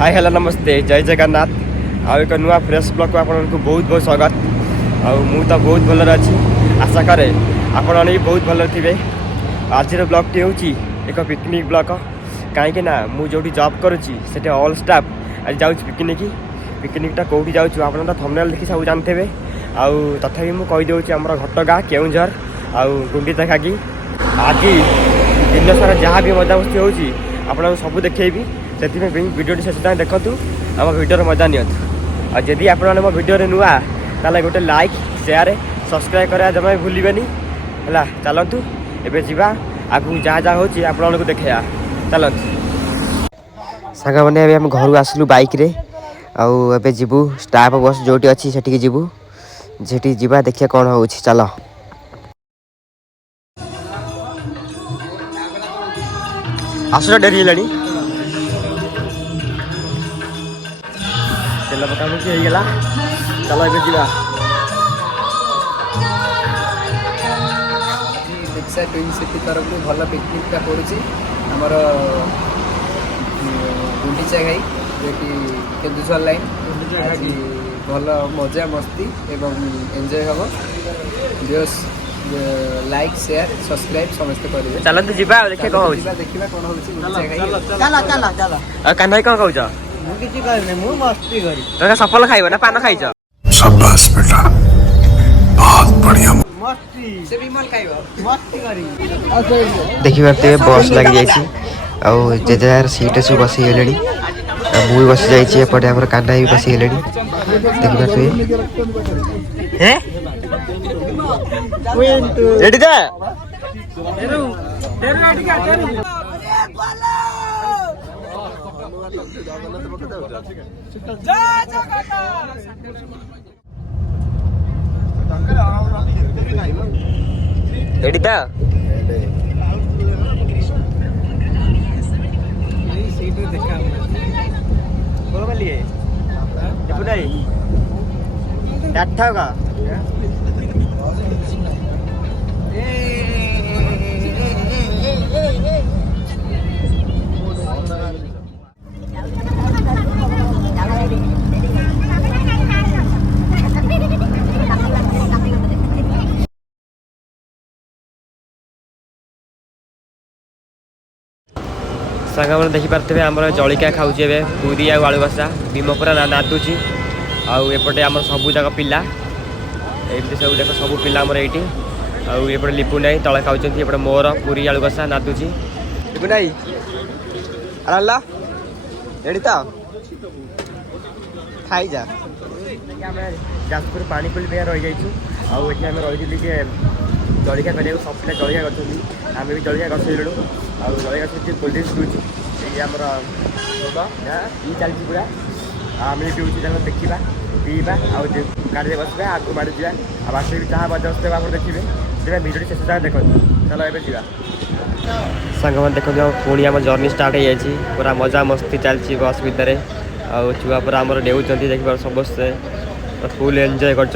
Hi hello नमस्ते जय जगन्नाथ आउ एक नुआ फ्रेश ब्लॉग को आपको बहुत बहुत स्वागत मु तो बहुत भल अच्छी आशा करे आपण भी बहुत भल थे। आज ब्लॉग टी हूँ एक पिकनिक ब्लॉग कहीं मुझे जॉब करुँचे ऑल स्टाफ आज जाऊँ पिकनिकटा कौटी जाऊँ आप थंबनेल देखी सब जानते आउ तथापि मुझे कहीदे आम घटगाँ केउंझर आउ गुंडीचा घागी आज दिन सारा जहाँ भी मजा मस्ती होची आपको सब देखेबी से वीडियो शेष तक देखूँ आम वीडियो मजा नियंतु जदि आप वीडियो नुआ ताले गोटे लाइक शेयर सब्सक्राइब करा जमा भूलिबेनी है। चलतु एबे जीवा आगु जहाँ जहाँ होची आपको देखा चलतु सांग मैंने आम घर आसलु बाइक रे आउ एबे जीवु स्टाफ बस जोटी अच्छी सेठी जीवु जेठी जीवा देखिए कौन हो चल आसुरा डेरी है तेल पकामुखी हो गला चलो ए जा दीक्षा ट्विन सिटी तरफ भल पिकनिकटा पड़ुची आमर गुंडीचा घाई जो कि केन्दुझर लाइन आज भल मजा मस्ती एवं एंजॉय हम जोश लाइक शेयर सब्सक्राइब समस्त करेंगे। चलते जीवा देखिए कौन होची देखिबा कोन होची गुंडीचा घाई चला चला चला आ कान्हाई कौन कहउछ मु किछि कहने मु मस्ती करी तोरा सफल खाइबो ना पान खाइछ शाबाश बेटा बहुत बढ़िया मस्ती से विमल खाइबो मस्ती करी देखि पारते बस लगी जाइछि आउ जेजार सीट सब बसी गेलेनी मुई बस जाइछि एपटे हमर कान्हाई भी बसी गेलेनी देखि पारते हे रेडी जा डेरू रेडी का डेरू रेडी था सीट देखा बोलो वाली है जब नहीं डाटा का सांग मैंने देखिपारे आम जलिका खाऊँ पूरी आलू बसा भीमपुरा नादुची आउपटे आम सब जाक पिला एमती सब देख सब पिला आमर ये आउपटे लिपु नाई तले खाऊँ मोर पूरी आलू बसा नादुची लिपु नाई अरे रेडी तो खाई जा जाजपुर पानीपुल पे रही जाइए आउ ये रही जलिका कर सब पिला जलिका कर आम भी जलिका कर आउ जलिका कर कोल्ड ड्रिंक्स दूसरी ये आमर ये चलती पूरा आम भी पीऊँ देखा पीवा आउ गाड़ी बसवा आगे बाड़ी जा आस भी जहाँ मजा आसते आप देखिए से भिडियो शेष तक देखो चलो ए जा सांग मैंने देखो पुणी आम जर्नी स्टार्ट हो जाए पूरा मजा मस्ती चलती बस भितर आउ छुआ पूरा आमर डेउंट देखिए समस्ते फुल एंजॉय कर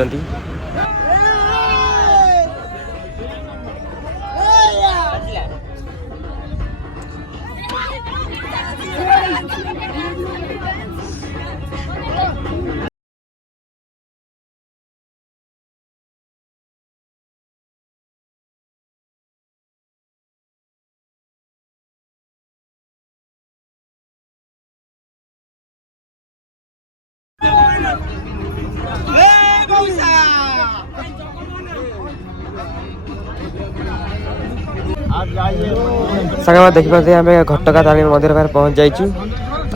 सांग देखिए आम घटगा तारिणी मंदिर पाखे पहुँच जाइचु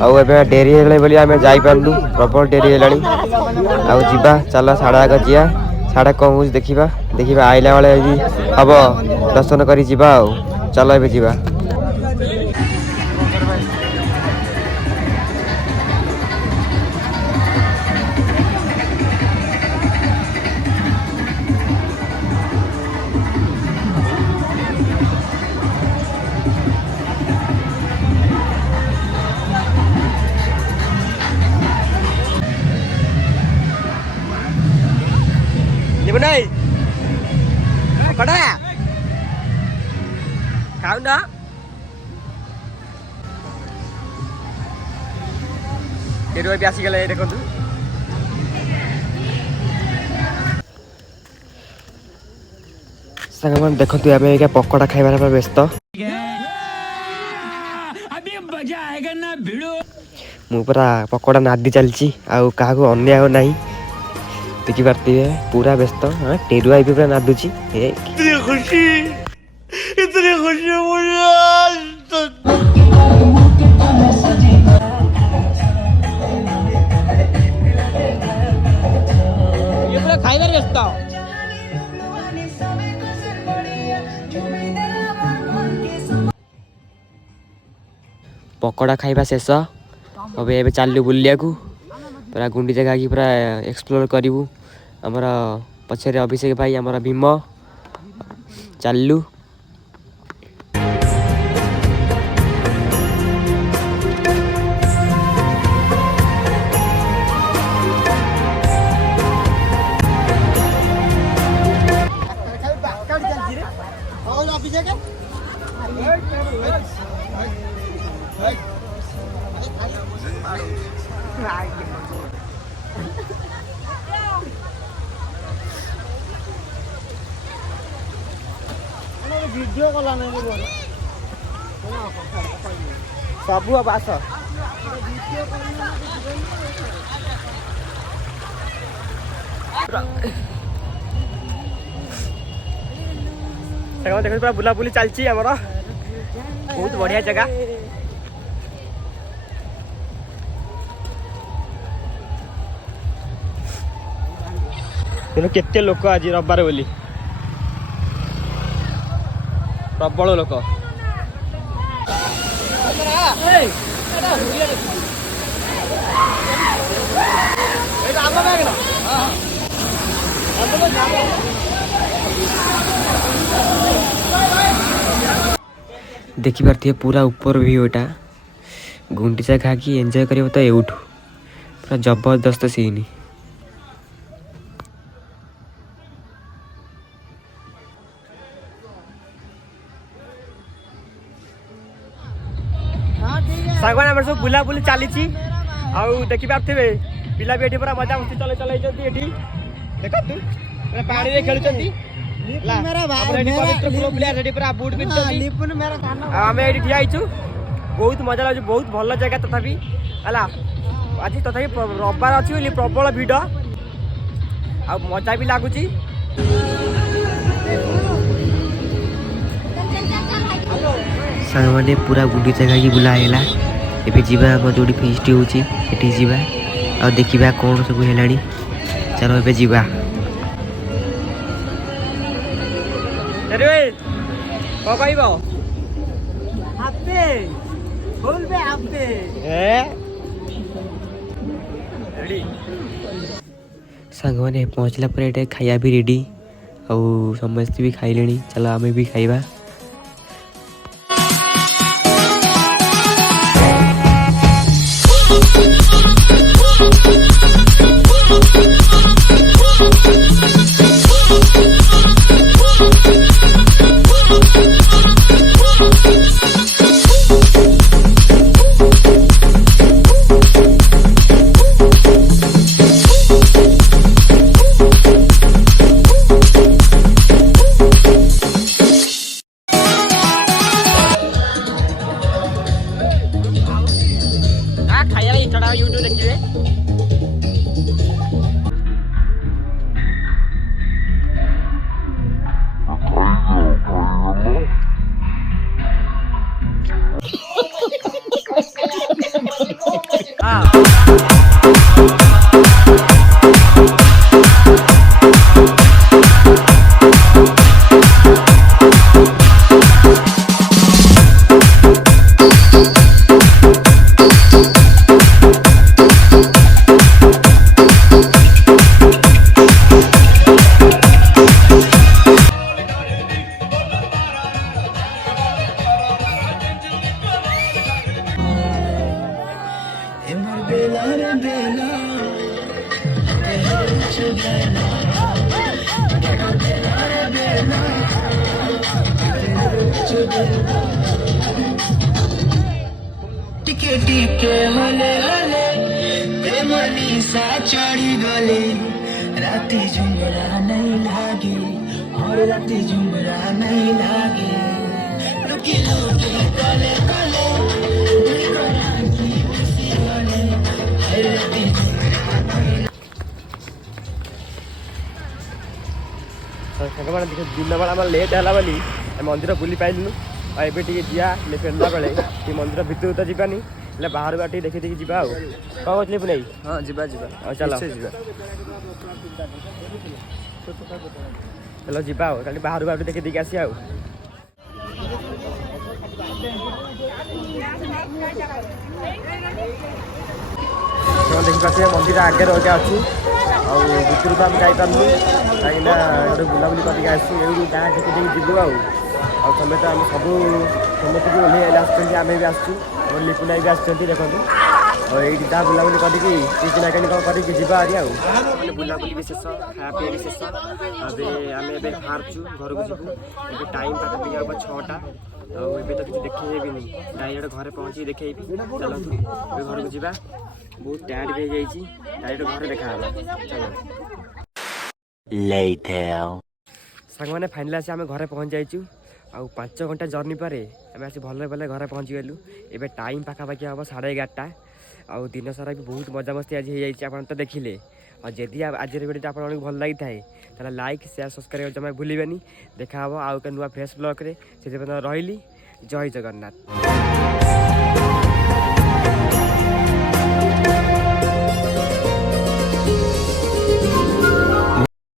आउ डेरी है आम जापारू प्रबल डेरी है आउ जीवा चल साढ़े आग जा साढ़े कौन हो देखा देखा आइला बेले हम दर्शन कर चल ए जा Đây có đấy à khảo đó टेरुआ भी आसीगले देखु सामान देखु आम क्या पकोड़ा खाइबार व्यस्त मु पूरा पकोड़ा नादी चलची आउ क्या अन्याय ना देखिपारे पूरा व्यस्त हाँ टेरुआ भी पूरा नादुची इतनी खुशी ये पूरा खाइबार व्यस्त पकोड़ा खाइबा शेष अब ए चलू बुलिया पूरा गुंडी जगह की पूरा एक्सप्लोर करूँ आमर पछरे अभिषेक भाई आमर भीम चलू वीडियो कला नहीं सबू अब आस देख पूरा बुलाबुली चलती आमर बहुत बढ़िया जगह केते लोक आज रविवार बोली प्रबल लोक देखी पारे पूरा ऊपर भी ओटा गुंडीचा घा कि एंजॉय कर तो एवठू पूरा जबरदस्त सीन सागवान सब बुलाबुली चली देखी पारे पिला भी पूरा मजा मस्ती चल चल देख तू पानी में खेलुं आम ये ठिया बहुत मजा लगे बहुत भल जगह तथापि आज तथापि रविवार अच्छी प्रबल भिड़ आ मजा भी लगुच सारे पूरा गुंडी जगह की बुलाइला एबे जीवा हम जो फेस्ट होती जीवा आ देखा कौन सब है चलो एबे जीवा सांग मैंने पहुँचला पर खाया भी रेडी आ समस्ते भी खाइले चलो आम भी खाइबा यूट्यूब देखिए टिके टिके हले हले निशा चढ़ी गले राति झुमरा नहीं लागे और राति झुमरा नहीं लागे लुकी लुकी गले गले दुई गला की खुशी गले हर राति साଙ୍ଗମାନେ ଦେଖ ଦିନ ବେଳା ଆମର ଲେଟ୍ ହେଲା ବୋଲି ମନ୍ଦିର ବୁଲି ପାଇଲୁନୁ ଆଉ ଏବେ ଟିକେ ଯିବା ଫେରିଲା ବେଳେ ଟିକେ ମନ୍ଦିର ଭିତରକୁ ତ ଯିବାନି ହେଲେ ବାହାରକୁ ଟିକେ ଦେଖି ଦେଖି ଯିବା ଆଉ କ'ଣ କହୁଥିଲି ପୁଣି ହଁ ଯିବା ଯିବା ଆଉ ଚାଲ ଯିବା ଚାଲ ଯିବା ଆଉ କାଲି ବାହାରକୁ ଆଉ ଦେଖି ଦେଇକି ଆସିବା ଆଉ ଦେଖିପାରୁଥିବେ ମନ୍ଦିର ଆଗରେ ରହିକା ଅଛି ଆଉ ଭିତରକୁ ଆମେ ଯାଇପାରୁନୁ କାହିଁକିନା ଗୋଟେ ବୁଲାବୁଲି କରିକି ଆସିଛୁ ଏଇଠୁ ଗାଁ ଦେଖି ଦେଖି ଯିବୁ ଆଉ ସମସ୍ତେ ଆମେ ସମସ୍ତେ ବି ଓହ୍ଲେଇ ଆସିଛନ୍ତି ଆମେ ବି ଆସିଛୁ ଆମର ଲିପୁନାଇ ବି ଆସିଛନ୍ତି ଦେଖନ୍ତୁ ଆଉ ଏଇଠି ଯାହା ବୁଲାବୁଲି କରିକି କିଣା କିଣି କ'ଣ କରିକି ଯିବା ଆରି ଆଉ ବୁଲାବୁଲି ବି ଶେଷ ଖାଇବା ପିଇବା ବି ଶେଷ ଏବେ ଆମେ ଏବେ ବାହାରୁଛୁ ଘରକୁ ଯିବୁ ଏବେ ଟାଇମ୍ ପାଖାପାଖି ହେବ 6ଟା ଆଉ ଏବେ ତ କିଛି ଦେଖେଇବିନି ଡାଇରେକ୍ଟ ଘରେ ପହଞ୍ଚିକି ଦେଖେଇବି ଚାଲନ୍ତୁ ଏବେ ଘରକୁ ଯିବା ବହୁତ ଟାୟାର୍ଡ ବି ହେଇଯାଇଛି ଡାଇରେକ୍ଟ ଘରେ ଦେଖାହେବା ସାଙ୍ଗମାନେ ଫାଇନାଲି ଆସି ଆମେ ଘରେ ପହଞ୍ଚି ଯାଇଛୁ ଆଉ 5 ଘଣ୍ଟା ଜର୍ଣ୍ଣି ପରେ ଆମେ ଆସି ଭଲରେ ଭଲରେ ଘରେ ପହଞ୍ଚିଗଲୁ ଏବେ ଟାଇମ୍ ପାଖାପାଖି ହେବ 11:30 ଆଉ ଦିନ ସାରା ବି ବହୁତ ମଜାମସ୍ତି ଆଜି ହେଇଯାଇଛି ଆପଣ ତ ଦେଖିଲେ ଆଉ ଯଦି ଆଜିର ଭିଡ଼ିଓଟା ଆପଣଙ୍କୁ ଭଲ ଲାଗିଥାଏ ତାହେଲେ ଲାଇକ୍ ସେୟାର ସବସ୍କ୍ରାଇବ୍ ଜମା ଭୁଲିବେନି ଦେଖା ହେବ ଆଉ ଏକ ନୂଆ ଫ୍ରେଶ୍ ବ୍ଲଗ୍ରେ ସେଥିପାଇଁ ରହିଲି ଜୟ ଜଗନ୍ନାଥ।